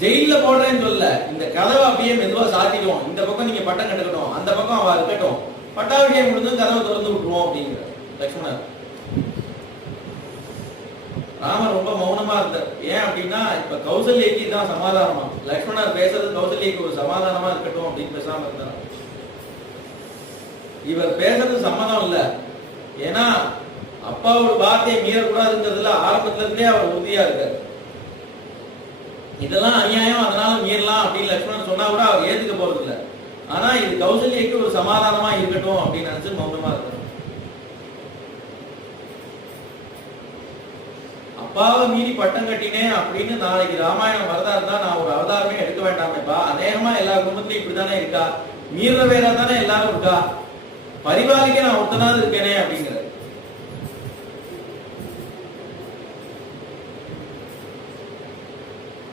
ஜெயில போடுறேன்னு சொல்ல, இந்த கதவை அப்படியே மெதுவா சாத்திடுவோம், இந்த பக்கம் நீங்க பட்டம் கட்டுக்கட்டும், அந்த பக்கம் அவ இருக்கட்டும், பட்டாபிஷேகம் முடிஞ்சு கதவை திறந்து விட்டுருவோம் அப்படிங்கிற லக்ஷ்மணர். ராமர் ரொம்ப மௌனமா இருந்தார். ஏன் அப்படின்னா இப்ப கௌசல்யக்கு தான் சமாதானமா, லக்ஷ்மணர் பேசுறது கௌசல்யக்கு ஒரு சமாதானமா இருக்கட்டும் அப்படின்னு பேசாம இருந்தார். இவர் பேசுறது சம்மதம் இல்ல, ஏன்னா அப்பாவோட வார்த்தையை மீறக்கூடாதுங்கிறதுல ஆரம்பத்துல இருந்தே அவர் உறுதியா இருக்காரு. இதெல்லாம் அநியாயம், அதனால மீறலாம் அப்படின்னு லட்சுமணன் சொன்னா கூட அவர் ஏத்துக்க போறது இல்லை. ஆனா இது கௌசல்யக்கு ஒரு சமாதானமா இருக்கட்டும் அப்படின்னு நினைச்சு மௌனமா இருக்காரு. அப்பாவை மீறி பட்டம் கட்டினேன் அப்படின்னு நாளைக்கு ராமாயணம் வரதா இருந்தா நான் ஒரு அவதாரமே எடுக்க வேண்டாமேப்பா. அநேகமா எல்லா குடும்பத்திலையும் இப்படித்தானே இருக்கா, மீற வேற தானே எல்லாரும் இருக்கா, பரிபாலிக்க நான் ஒருத்தனாவது இருக்கேனே அப்படிங்கிற